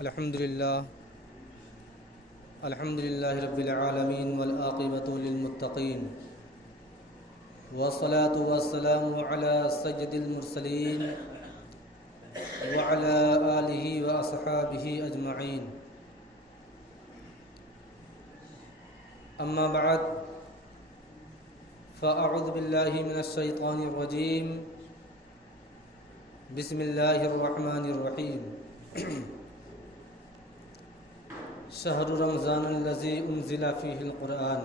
الحمد لله رب العالمين والعاقبة للمتقين والصلاة والسلام على سيد المرسلين وعلى آله وأصحابه أجمعين. أما بعد فأعوذ بالله من الشيطان الرجيم. بسم الله الرحمن الرحيم. شهر رمضان الذي أنزل فيه القرآن.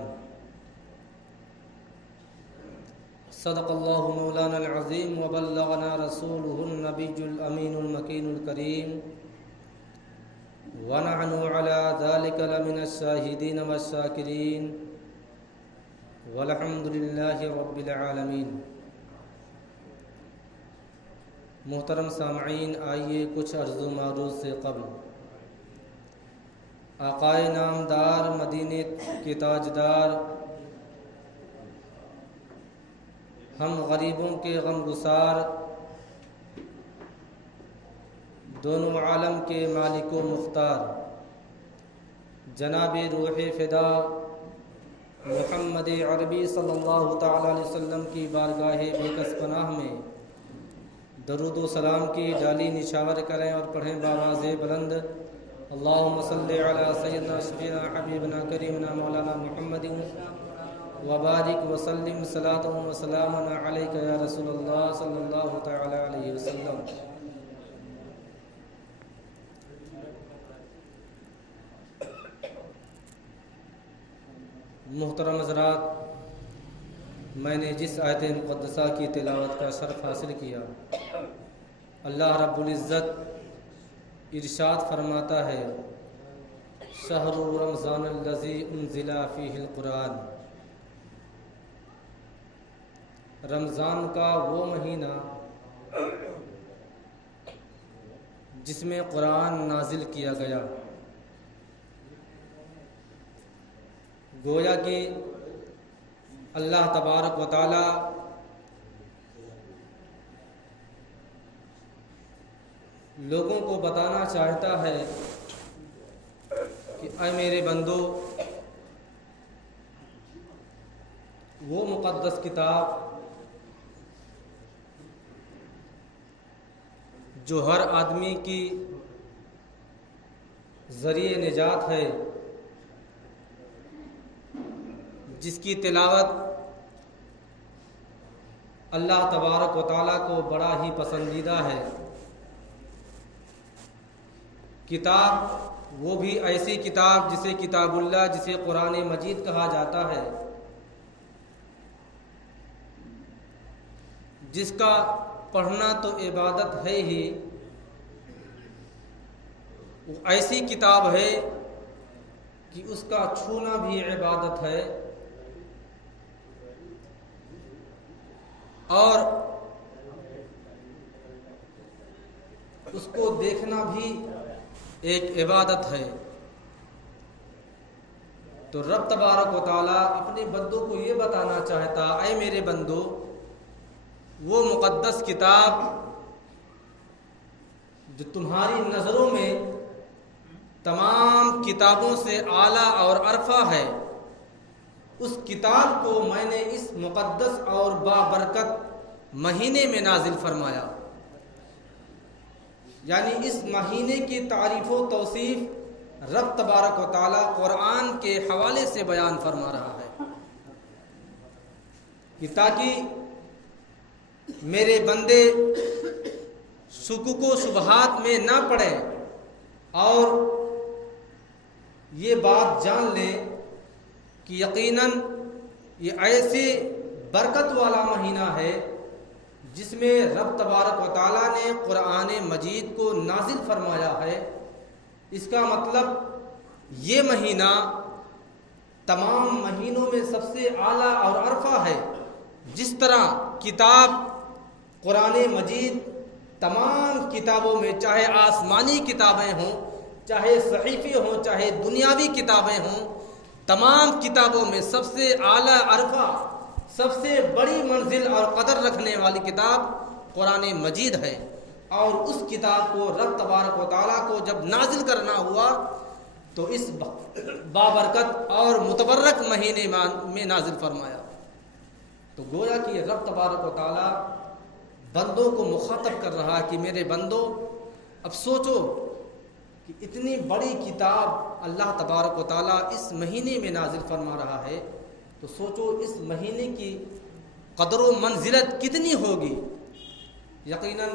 صدق الله مولانا العظيم وبلغنا رسوله النبي الأمين المكين الكريم ونحن على ذلك لمن الشاهدين والشاكرين والحمد لله رب العالمين. محترم سامعین، آئیے کچھ عرض و معروض سے قبل آقائے نامدار، مدینے کے تاجدار، ہم غریبوں کے غم گسار، دونوں عالم کے مالک و مختار، جناب روح فدا محمد عربی صلی اللہ تعالی علیہ وسلم کی بارگاہ بے کس پناہ میں درود و سلام کی ڈالی نشاور کریں اور پڑھیں بآواز بلند: اللہم صلی علی سیدنا شفیعنا حبیبنا کریمنا مولانا محمد وبارک وسلم صلاۃ و سلام علیک یا رسول اللہ صلی اللہ تعالی علیہ وسلم. محترم حضرات، میں نے جس آیت مقدسہ کی تلاوت کا شرف حاصل کیا، اللہ رب العزت ارشاد فرماتا ہے: شہر رمضان الذی انزل فیہ القرآن. رمضان کا وہ مہینہ جس میں قرآن نازل کیا گیا. گویا کہ اللہ تبارک و تعالی لوگوں کو بتانا چاہتا ہے کہ اے میرے بندو، وہ مقدس کتاب جو ہر آدمی کی ذریعہ نجات ہے، جس کی تلاوت اللہ تبارک و تعالیٰ کو بڑا ہی پسندیدہ ہے. کتاب وہ بھی ایسی کتاب جسے کتاب اللہ، جسے قرآن مجید کہا جاتا ہے، جس کا پڑھنا تو عبادت ہے ہی، وہ ایسی کتاب ہے کہ اس کا چھونا بھی عبادت ہے اور اس کو دیکھنا بھی ایک عبادت ہے. تو رب تبارک و تعالیٰ اپنے بندوں کو یہ بتانا چاہتا: اے میرے بندو، وہ مقدس کتاب جو تمہاری نظروں میں تمام کتابوں سے اعلیٰ اور ارفع ہے، اس کتاب کو میں نے اس مقدس اور بابرکت مہینے میں نازل فرمایا. یعنی اس مہینے کی تعریف و توصیف رب تبارک و تعالیٰ قرآن کے حوالے سے بیان فرما رہا ہے کہ تاکہ میرے بندے شکوک و شبہات میں نہ پڑیں اور یہ بات جان لیں کہ یقیناً یہ ایسے برکت والا مہینہ ہے جس میں رب تبارک و تعالیٰ نے قرآن مجید کو نازل فرمایا ہے. اس کا مطلب یہ مہینہ تمام مہینوں میں سب سے اعلیٰ اور ارفع ہے. جس طرح کتاب قرآن مجید تمام کتابوں میں، چاہے آسمانی کتابیں ہوں، چاہے صحیفے ہوں، چاہے دنیاوی کتابیں ہوں، تمام کتابوں میں سب سے اعلیٰ ارفع، سب سے بڑی منزل اور قدر رکھنے والی کتاب قرآن مجید ہے. اور اس کتاب کو رب تبارک و تعالیٰ کو جب نازل کرنا ہوا تو اس بابرکت اور متبرک مہینے میں نازل فرمایا. تو گویا کہ رب تبارک و تعالیٰ بندوں کو مخاطب کر رہا کہ میرے بندو اب سوچو کہ اتنی بڑی کتاب اللہ تبارک و تعالیٰ اس مہینے میں نازل فرما رہا ہے، تو سوچو اس مہینے کی قدر و منزلت کتنی ہوگی. یقیناً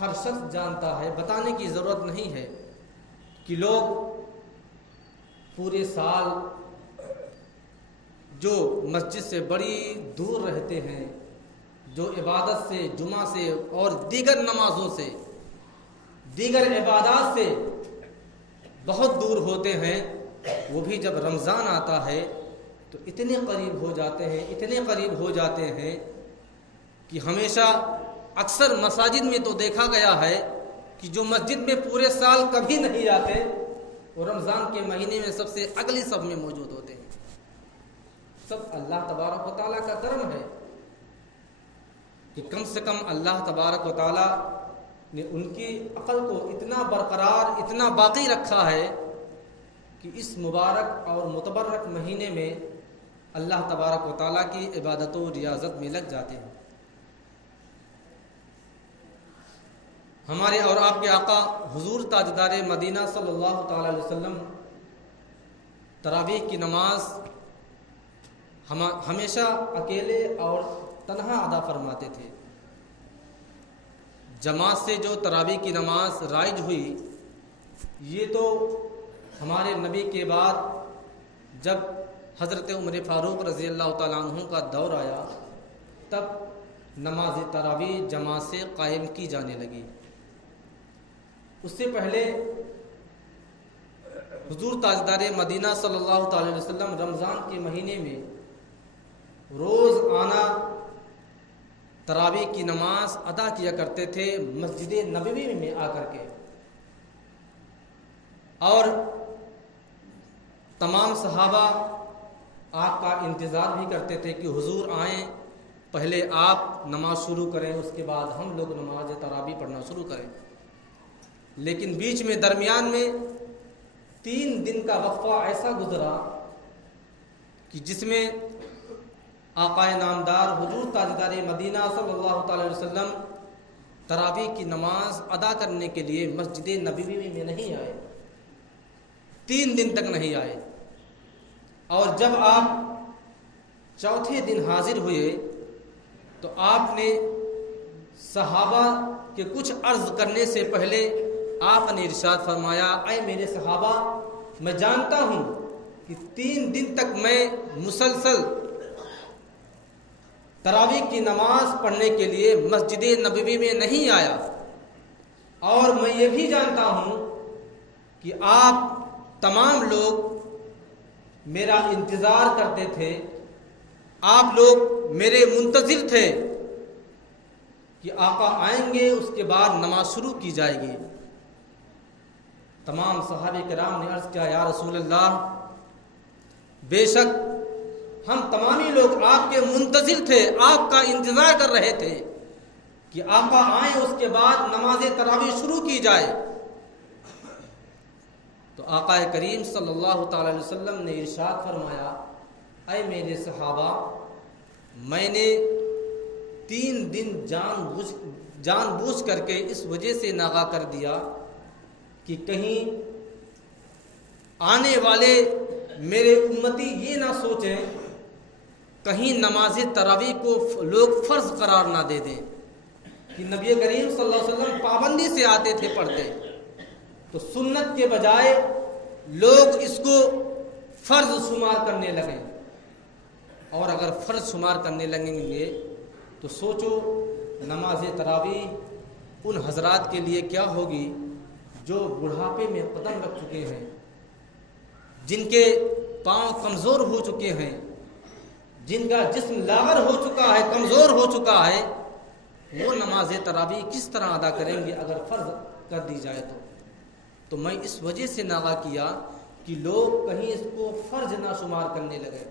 ہر شخص جانتا ہے، بتانے کی ضرورت نہیں ہے کہ لوگ پورے سال جو مسجد سے بڑی دور رہتے ہیں، جو عبادت سے، جمعہ سے اور دیگر نمازوں سے، دیگر عبادات سے بہت دور ہوتے ہیں، وہ بھی جب رمضان آتا ہے تو اتنے قریب ہو جاتے ہیں، اتنے قریب ہو جاتے ہیں کہ ہمیشہ اکثر مساجد میں تو دیکھا گیا ہے کہ جو مسجد میں پورے سال کبھی نہیں آتے وہ رمضان کے مہینے میں سب سے اگلی صف میں موجود ہوتے ہیں. سب اللہ تبارک و تعالیٰ کا کرم ہے کہ کم سے کم اللہ تبارک و تعالیٰ نے ان کی عقل کو اتنا برقرار، اتنا باقی رکھا ہے کہ اس مبارک اور متبرک مہینے میں اللہ تبارک و تعالیٰ کی عبادت و ریاضت میں لگ جاتے ہیں. ہمارے اور آپ کے آقا حضور تاجدار مدینہ صلی اللہ تعالی علیہ وسلم تراویح کی نماز ہمیشہ اکیلے اور تنہا ادا فرماتے تھے. جماعت سے جو تراویح کی نماز رائج ہوئی، یہ تو ہمارے نبی کے بعد جب حضرت عمر فاروق رضی اللہ تعالیٰ عنہ کا دور آیا تب نماز تراویح جماعت سے قائم کی جانے لگی. اس سے پہلے حضور تاجدار مدینہ صلی اللہ تعالی علیہ وسلم رمضان کے مہینے میں روز آنا تراویح کی نماز ادا کیا کرتے تھے مسجد نبوی میں آ کر کے، اور تمام صحابہ آپ کا انتظار بھی کرتے تھے کہ حضور آئیں، پہلے آپ نماز شروع کریں، اس کے بعد ہم لوگ نماز تراویح پڑھنا شروع کریں. لیکن بیچ میں درمیان میں 3 دن کا وقفہ ایسا گزرا کہ جس میں آقا نامدار حضور تاجدار مدینہ صلی اللہ تعالی علیہ وسلم تراویح کی نماز ادا کرنے کے لیے مسجد نبوی میں نہیں آئے، 3 دن تک نہیں آئے. اور جب آپ چوتھے دن حاضر ہوئے تو آپ نے صحابہ کے کچھ عرض کرنے سے پہلے آپ نے ارشاد فرمایا، اے میرے صحابہ، میں جانتا ہوں کہ 3 دن تک میں مسلسل تراویح کی نماز پڑھنے کے لیے مسجد نبوی میں نہیں آیا، اور میں یہ بھی جانتا ہوں کہ آپ تمام لوگ میرا انتظار کرتے تھے، آپ لوگ میرے منتظر تھے کہ آقا آئیں گے، اس کے بعد نماز شروع کی جائے گی. تمام صحابہ کرام نے عرض کیا، یا رسول اللہ، بے شک ہم تمامی لوگ آپ کے منتظر تھے، آپ کا انتظار کر رہے تھے کہ آقا آئیں، اس کے بعد نماز تراویح شروع کی جائے. تو آقا کریم صلی اللہ تعالی علیہ وسلم نے ارشاد فرمایا، اے میرے صحابہ، میں نے 3 دن جان بوجھ کر کے اس وجہ سے ناغا کر دیا کہ کہیں آنے والے میرے امتی یہ نہ سوچیں، کہیں نماز تراویح کو لوگ فرض قرار نہ دے دیں کہ نبی کریم صلی اللہ علیہ وسلم پابندی سے آتے تھے پڑھتے، تو سنت کے بجائے لوگ اس کو فرض شمار کرنے لگیں. اور اگر فرض شمار کرنے لگیں گے تو سوچو نماز تراویح ان حضرات کے لیے کیا ہوگی جو بڑھاپے میں قدم رکھ چکے ہیں، جن کے پاؤں کمزور ہو چکے ہیں، جن کا جسم لاغر ہو چکا ہے، کمزور ہو چکا ہے. وہ نماز تراویح کس طرح ادا کریں گے اگر فرض کر دی جائے تو میں اس وجہ سے ناغا کیا کہ لوگ کہیں اس کو فرض نہ شمار کرنے لگے،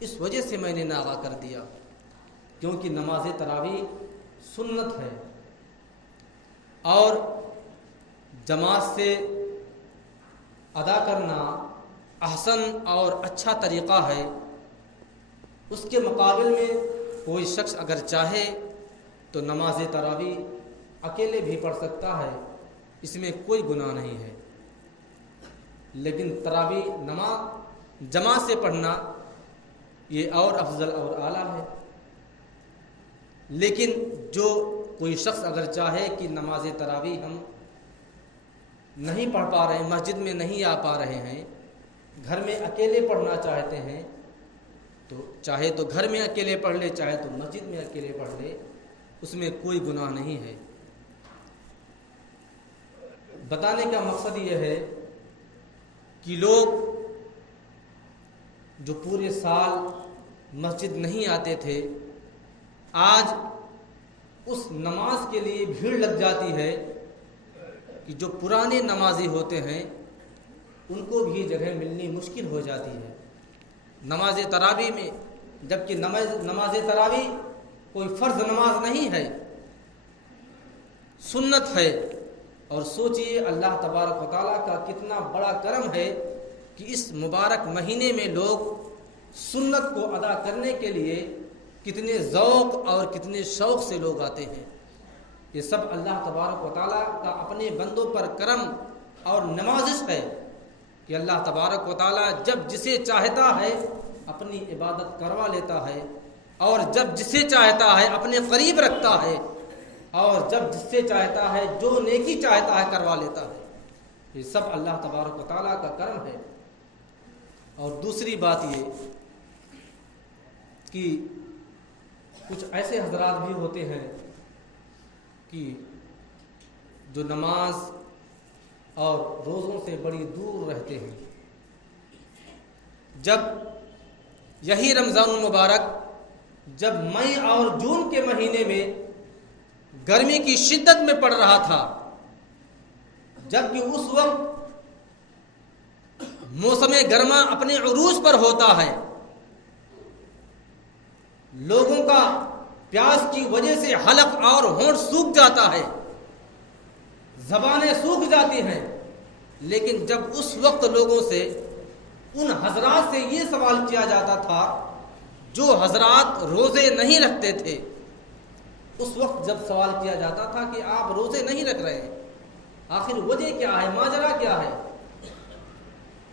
اس وجہ سے میں نے ناغا کر دیا، کیونکہ نماز تراویح سنت ہے. اور جماعت سے ادا کرنا احسن اور اچھا طریقہ ہے، اس کے مقابل میں کوئی شخص اگر چاہے تو نماز تراویح اکیلے بھی پڑھ سکتا ہے، اس میں کوئی گناہ نہیں ہے۔ لیکن تراویح نماز جماعت سے پڑھنا یہ اور افضل اور اعلیٰ ہے۔ لیکن جو کوئی شخص اگر چاہے کہ نماز تراویح ہم نہیں پڑھ پا رہے ہیں، مسجد میں نہیں آ پا رہے ہیں، گھر میں اکیلے پڑھنا چاہتے ہیں، تو چاہے تو گھر میں اکیلے پڑھ لے، چاہے تو مسجد میں اکیلے پڑھ لے، اس میں کوئی گناہ نہیں ہے۔ بتانے کا مقصد یہ ہے کہ لوگ جو پورے سال مسجد نہیں آتے تھے، آج اس نماز کے لیے بھیڑ لگ جاتی ہے کہ جو پرانے نمازی ہوتے ہیں ان کو بھی جگہ ملنی مشکل ہو جاتی ہے نماز تراویح میں، جبکہ نماز تراویح کوئی فرض نماز نہیں ہے، سنت ہے۔ اور سوچئے اللہ تبارک و تعالیٰ کا کتنا بڑا کرم ہے کہ اس مبارک مہینے میں لوگ سنت کو ادا کرنے کے لیے کتنے ذوق اور کتنے شوق سے لوگ آتے ہیں۔ یہ سب اللہ تبارک و تعالیٰ کا اپنے بندوں پر کرم اور نوازش ہے کہ اللہ تبارک و تعالیٰ جب جسے چاہتا ہے اپنی عبادت کروا لیتا ہے، اور جب جسے چاہتا ہے اپنے قریب رکھتا ہے، اور جب جس سے چاہتا ہے جو نیکی چاہتا ہے کروا لیتا ہے۔ یہ سب اللہ تبارک و تعالیٰ کا کرم ہے۔ اور دوسری بات یہ کہ کچھ ایسے حضرات بھی ہوتے ہیں کہ جو نماز اور روزوں سے بڑی دور رہتے ہیں۔ جب یہی رمضان المبارک جب مئی اور جون کے مہینے میں گرمی کی شدت میں پڑ رہا تھا، جبکہ اس وقت موسم گرما اپنے عروج پر ہوتا ہے، لوگوں کا پیاس کی وجہ سے حلق اور ہونٹ سوکھ جاتا ہے، زبانیں سوکھ جاتی ہیں، لیکن جب اس وقت لوگوں سے ان حضرات سے یہ سوال کیا جاتا تھا جو حضرات روزے نہیں رکھتے تھے، اس وقت جب سوال کیا جاتا تھا کہ آپ روزے نہیں رکھ رہے ہیں، آخر وجہ کیا ہے، ماجرا کیا ہے،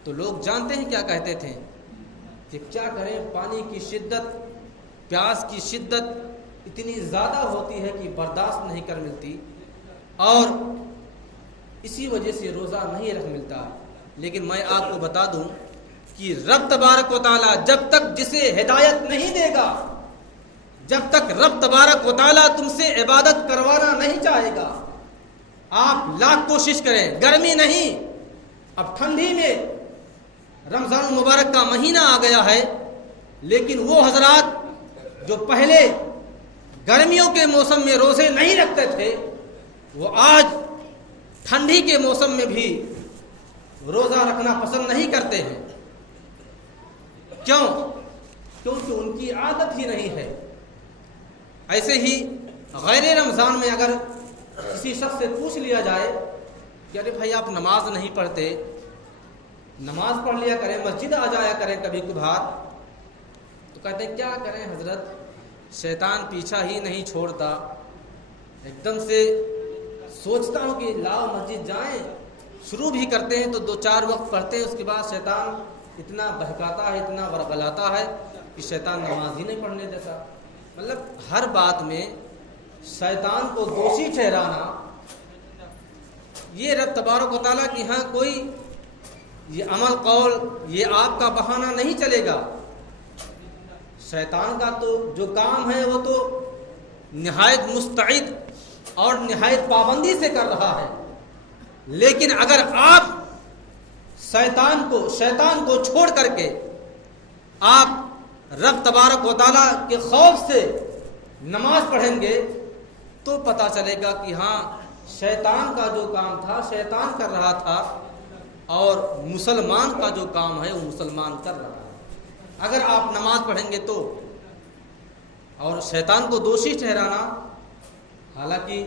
تو لوگ جانتے ہیں کیا کہتے تھے کہ کیا کریں، پانی کی شدت، پیاس کی شدت اتنی زیادہ ہوتی ہے کہ برداشت نہیں کر ملتی، اور اسی وجہ سے روزہ نہیں رکھ ملتا۔ لیکن میں آپ کو بتا دوں کہ رب تبارک و تعالیٰ جب تک جسے ہدایت نہیں دے گا، جب تک رب تبارک و تعالیٰ تم سے عبادت کروانا نہیں چاہے گا، آپ لاکھ کوشش کریں، گرمی نہیں، اب ٹھنڈی میں رمضان المبارک کا مہینہ آ گیا ہے، لیکن وہ حضرات جو پہلے گرمیوں کے موسم میں روزے نہیں رکھتے تھے، وہ آج ٹھنڈی کے موسم میں بھی روزہ رکھنا پسند نہیں کرتے ہیں۔ کیوں؟ کیونکہ ان کی عادت ہی نہیں ہے۔ ایسے ہی غیر رمضان میں اگر کسی شخص سے پوچھ لیا جائے کہ ارے بھائی آپ نماز نہیں پڑھتے، نماز پڑھ لیا کریں، مسجد آ جایا کریں کبھی کبھار، تو کہتے ہیں کیا کریں حضرت، شیطان پیچھا ہی نہیں چھوڑتا، ایک دم سے سوچتا ہوں کہ لاؤ مسجد جائیں، شروع بھی کرتے ہیں تو 2-4 وقت پڑھتے ہیں، اس کے بعد شیطان اتنا بہکاتا ہے، اتنا ورغلاتا ہے کہ شیطان نماز ہی نہیں پڑھنے دیتا۔ مطلب ہر بات میں شیطان کو دوشی ٹھہرانا، یہ رب تبارک و تعالیٰ کی ہاں کوئی یہ عمل قول یہ آپ کا بہانہ نہیں چلے گا۔ شیطان کا تو جو کام ہے وہ تو نہایت مستعد اور نہایت پابندی سے کر رہا ہے، لیکن اگر آپ شیطان کو چھوڑ کر کے آپ رب تبارک و تعالیٰ کے خوف سے نماز پڑھیں گے تو پتہ چلے گا کہ ہاں شیطان کا جو کام تھا شیطان کر رہا تھا، اور مسلمان کا جو کام ہے وہ مسلمان کر رہا ہے۔ اگر آپ نماز پڑھیں گے تو، اور شیطان کو دوشی ٹھہرانا، حالانکہ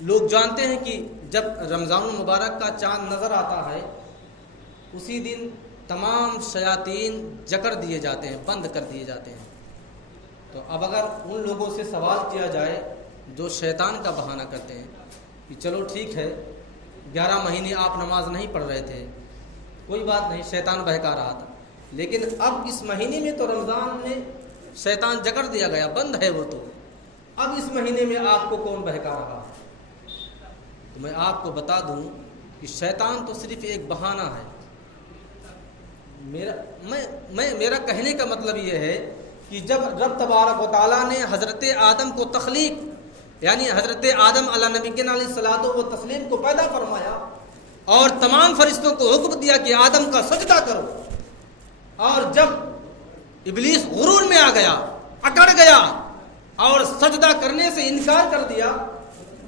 لوگ جانتے ہیں کہ جب رمضان المبارک کا چاند نظر آتا ہے اسی دن تمام شیاطین جکڑ دیے جاتے ہیں، بند کر دیے جاتے ہیں۔ تو اب اگر ان لوگوں سے سوال کیا جائے جو شیطان کا بہانہ کرتے ہیں کہ چلو ٹھیک ہے 11 مہینے آپ نماز نہیں پڑھ رہے تھے، کوئی بات نہیں، شیطان بہکا رہا تھا، لیکن اب اس مہینے میں تو رمضان میں شیطان جکڑ دیا گیا، بند ہے وہ، تو اب اس مہینے میں آپ کو کون بہکا رہا؟ تو میں آپ کو بتا دوں کہ شیطان تو صرف ایک بہانہ ہے۔ میرا کہنے کا مطلب یہ ہے کہ جب رب تبارک و تعالیٰ نے حضرت آدم کو تخلیق یعنی حضرت آدم علیہ نبی علیہ الصلوۃ والتسلیم کو پیدا فرمایا اور تمام فرشتوں کو حکم دیا کہ آدم کا سجدہ کرو، اور جب ابلیس غرور میں آ گیا، اکڑ گیا اور سجدہ کرنے سے انکار کر دیا،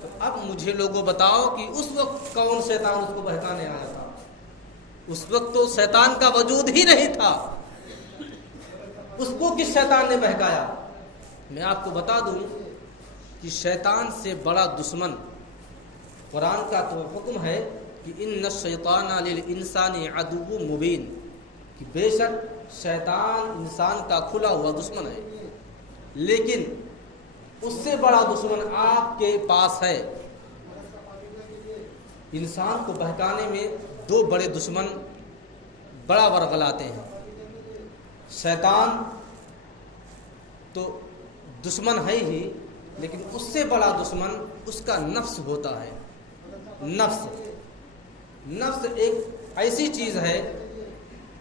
تو اب مجھے لوگوں بتاؤ کہ اس وقت کون شیطان اس کو بہکانے آیا تھا؟ اس وقت تو شیطان کا وجود ہی نہیں تھا، اس کو کس شیطان نے بہکایا؟ میں آپ کو بتا دوں کہ شیطان سے بڑا دشمن، قرآن کا تو حکم ہے کہ ان الشیطان للانسان عدو مبین، کہ بے شک شیطان انسان کا کھلا ہوا دشمن ہے، لیکن اس سے بڑا دشمن آپ کے پاس ہے۔ انسان کو بہکانے میں دو بڑے دشمن بڑا ورغلاتے ہیں۔ شیطان تو دشمن ہے ہی، لیکن اس سے بڑا دشمن اس کا نفس ہوتا ہے۔ نفس ایک ایسی چیز ہے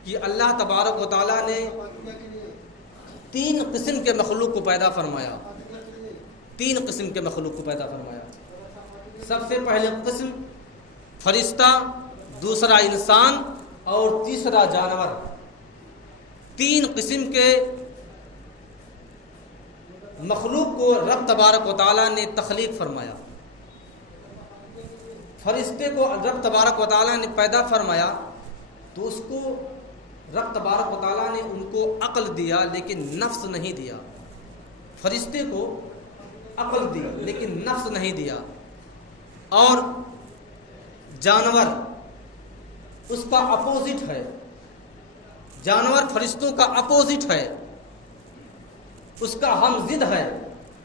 کہ اللہ تبارک و تعالیٰ نے 3 قسم کے مخلوق کو پیدا فرمایا، 3 قسم کے مخلوق کو پیدا فرمایا۔ سب سے پہلے قسم فرشتہ، دوسرا انسان اور تیسرا جانور۔ 3 قسم کے مخلوق کو رب تبارک و تعالیٰ نے تخلیق فرمایا۔ فرشتے کو رب تبارک و تعالیٰ نے پیدا فرمایا تو اس کو رب تبارک و تعالیٰ نے ان کو عقل دیا لیکن نفس نہیں دیا۔ فرشتے کو عقل دی لیکن نفس نہیں دیا۔ اور جانور اس کا اپوزٹ ہے، جانور فرشتوں کا اپوزٹ ہے، اس کا ہم ضد ہے۔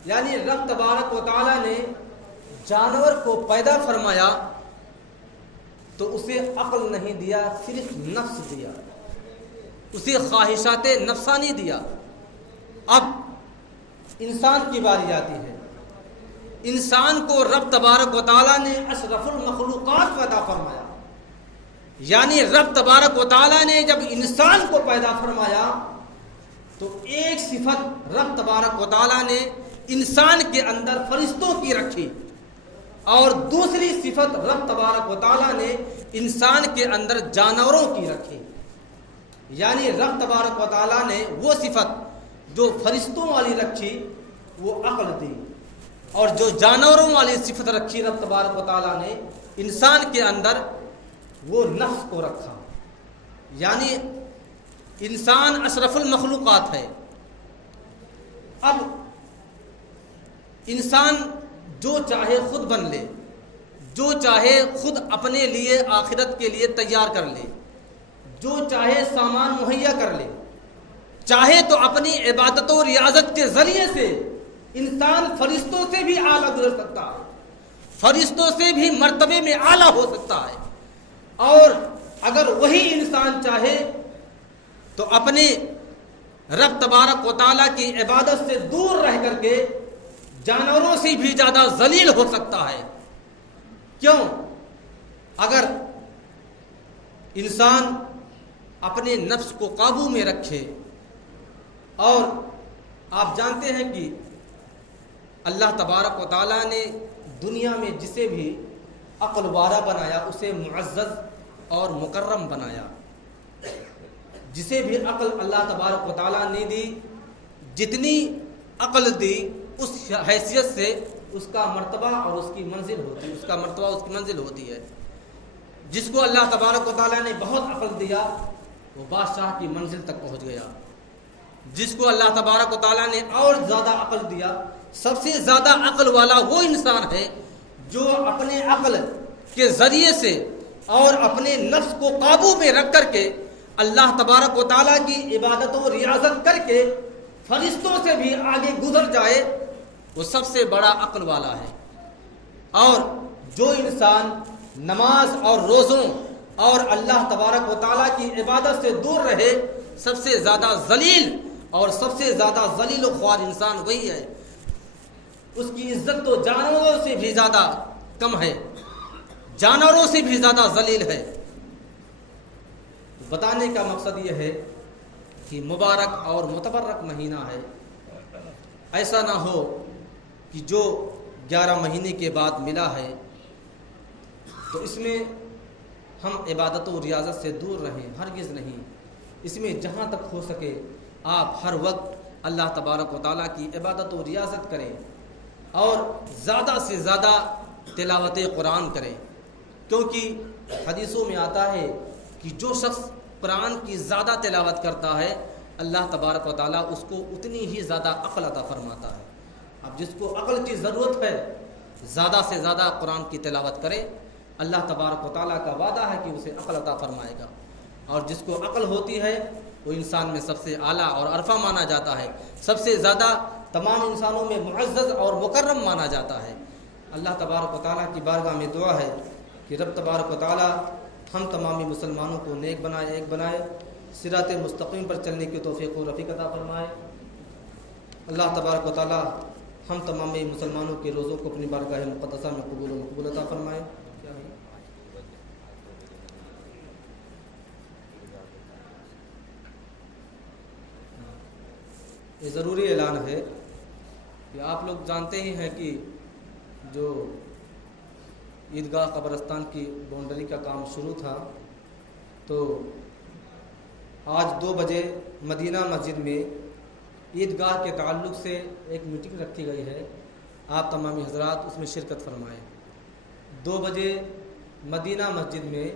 یعنی رب تبارک و تعالیٰ نے جانور کو پیدا فرمایا تو اسے عقل نہیں دیا، صرف نفس دیا، اسے خواہشات نفسانی دیا۔ اب انسان کی باری آتی ہے۔ انسان کو رب تبارک و تعالیٰ نے اشرف المخلوقات پیدا فرمایا، یعنی رب تبارک و تعالیٰ نے جب انسان کو پیدا فرمایا تو ایک صفت رب تبارک و تعالیٰ نے انسان کے اندر فرشتوں کی رکھی اور دوسری صفت رب تبارک و تعالیٰ نے انسان کے اندر جانوروں کی رکھی۔ یعنی رب تبارک و تعالیٰ نے وہ صفت جو فرشتوں والی رکھی وہ عقل دی، اور جو جانوروں والی صفت رکھی رب تبارک و تعالیٰ نے انسان کے اندر وہ نفس کو رکھا۔ یعنی انسان اشرف المخلوقات ہے۔ اب انسان جو چاہے خود بن لے، جو چاہے خود اپنے لیے آخرت کے لیے تیار کر لے، جو چاہے سامان مہیا کر لے، چاہے تو اپنی عبادت و ریاضت کے ذریعے سے انسان فرشتوں سے بھی اعلیٰ گزر سکتا ہے، فرشتوں سے بھی مرتبے میں اعلیٰ ہو سکتا ہے۔ اور اگر وہی انسان چاہے تو اپنے رب تبارک و تعالیٰ کی عبادت سے دور رہ کر کے جانوروں سے بھی زیادہ ذلیل ہو سکتا ہے۔ کیوں؟ اگر انسان اپنے نفس کو قابو میں رکھے، اور آپ جانتے ہیں کہ اللہ تبارک و تعالیٰ نے دنیا میں جسے بھی عقل والا بنایا اسے معزز اور مکرم بنایا۔ جسے بھی عقل اللہ تبارک و تعالیٰ نے دی، جتنی عقل دی اس حیثیت سے اس کا مرتبہ اور اس کی منزل ہوتی ہے، اس کا مرتبہ اس کی منزل ہوتی ہے۔ جس کو اللہ تبارک و تعالیٰ نے بہت عقل دیا وہ بادشاہ کی منزل تک پہنچ گیا، جس کو اللہ تبارک و تعالیٰ نے اور زیادہ عقل دیا، سب سے زیادہ عقل والا وہ انسان ہے جو اپنے عقل کے ذریعے سے اور اپنے نفس کو قابو میں رکھ کر کے اللہ تبارک و تعالیٰ کی عبادت و ریاضت کر کے فرشتوں سے بھی آگے گزر جائے، وہ سب سے بڑا عقل والا ہے۔ اور جو انسان نماز اور روزوں اور اللہ تبارک و تعالیٰ کی عبادت سے دور رہے، سب سے زیادہ ذلیل اور سب سے زیادہ ذلیل و خوار انسان وہی ہے۔ اس کی عزت تو جانوروں سے بھی زیادہ کم ہے، جانوروں سے بھی زیادہ ذلیل ہے۔ بتانے کا مقصد یہ ہے کہ مبارک اور متبرک مہینہ ہے، ایسا نہ ہو کہ جو 11 مہینے کے بعد ملا ہے تو اس میں ہم عبادت و ریاضت سے دور رہیں، ہرگز نہیں۔ اس میں جہاں تک ہو سکے آپ ہر وقت اللہ تبارک و تعالیٰ کی عبادت و ریاضت کریں اور زیادہ سے زیادہ تلاوت قرآن کریں، کیونکہ حدیثوں میں آتا ہے کہ جو شخص قرآن کی زیادہ تلاوت کرتا ہے اللہ تبارک و تعالیٰ اس کو اتنی ہی زیادہ عقل عطا فرماتا ہے۔ اب جس کو عقل کی ضرورت ہے زیادہ سے زیادہ قرآن کی تلاوت کرے، اللہ تبارک و تعالیٰ کا وعدہ ہے کہ اسے عقل عطا فرمائے گا، اور جس کو عقل ہوتی ہے وہ انسان میں سب سے اعلیٰ اور عرفہ مانا جاتا ہے، سب سے زیادہ تمام انسانوں میں معزز اور مکرم مانا جاتا ہے۔ اللہ تبارک و تعالیٰ کی بارگاہ میں دعا ہے کہ رب تبارک و تعالیٰ ہم تمامی مسلمانوں کو نیک بنائے، ایک بنائے، صراط مستقیم پر چلنے کی توفیق و رفیق عطا فرمائے۔ اللہ تبارک و تعالیٰ ہم تمامی مسلمانوں کے روزوں کو اپنی بارگاہ مقدسہ میں قبول و مقبول عطا فرمائے۔ یہ ضروری اعلان ہے کہ آپ لوگ جانتے ہی ہیں کہ جو عیدگاہ قبرستان کی باؤنڈری کا کام شروع تھا، تو آج 2 بجے مدینہ مسجد میں عیدگاہ کے تعلق سے ایک میٹنگ رکھی گئی ہے، آپ تمامی حضرات اس میں شرکت فرمائیں۔ 2 بجے مدینہ مسجد میں